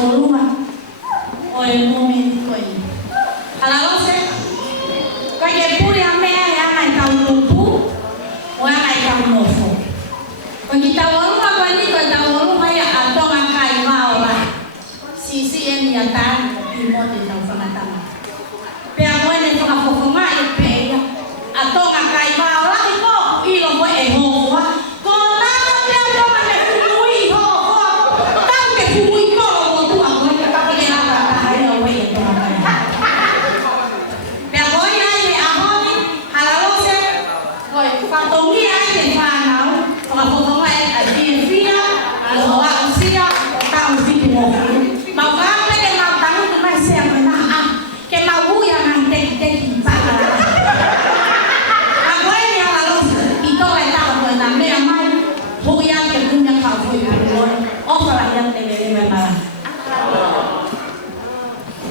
rumah. O el momento ahí. A la 12, kaya puri ame ya ngai tau lupu, o ya ngai tau mofo. Kaya tau rumah kaya kaya tau rumah ya atau ngakai mau lah. Sisi yang nyata, imut di tau sama tamu. Pihak kau ini tu aku kemai pihak, atau ngakai mau lah itu, ilo kau eho wah.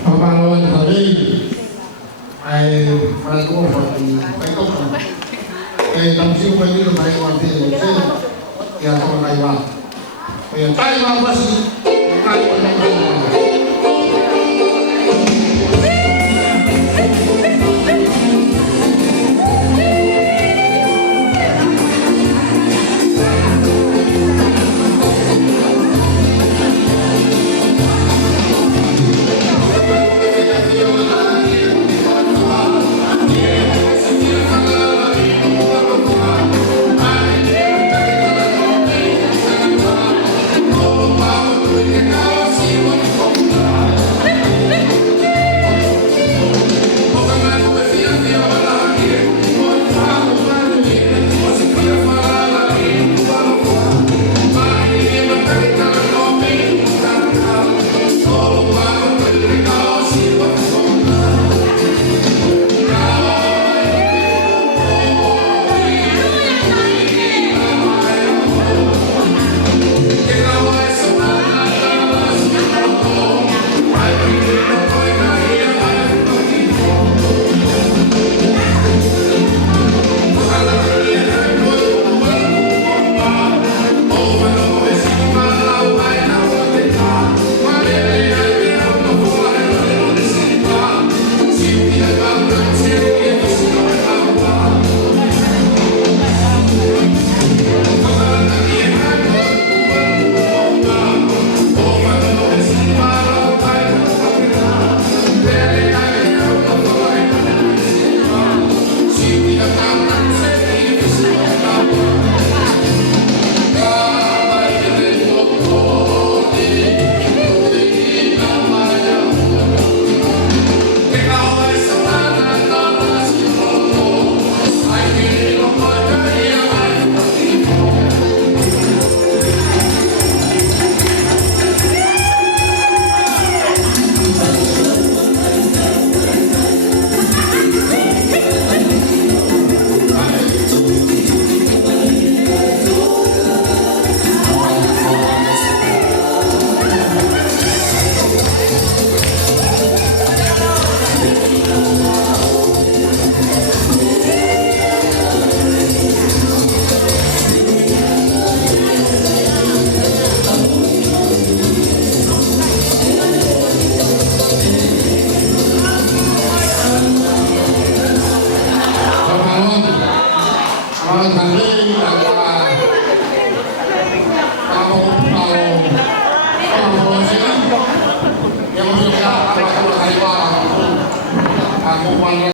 Pangalaman hari ay pangalaman hari ay ito ay tamsing pa nila may kuwante kaya ito ang kaiwa kaya tayo mga basi kaiwa ng kaiwa.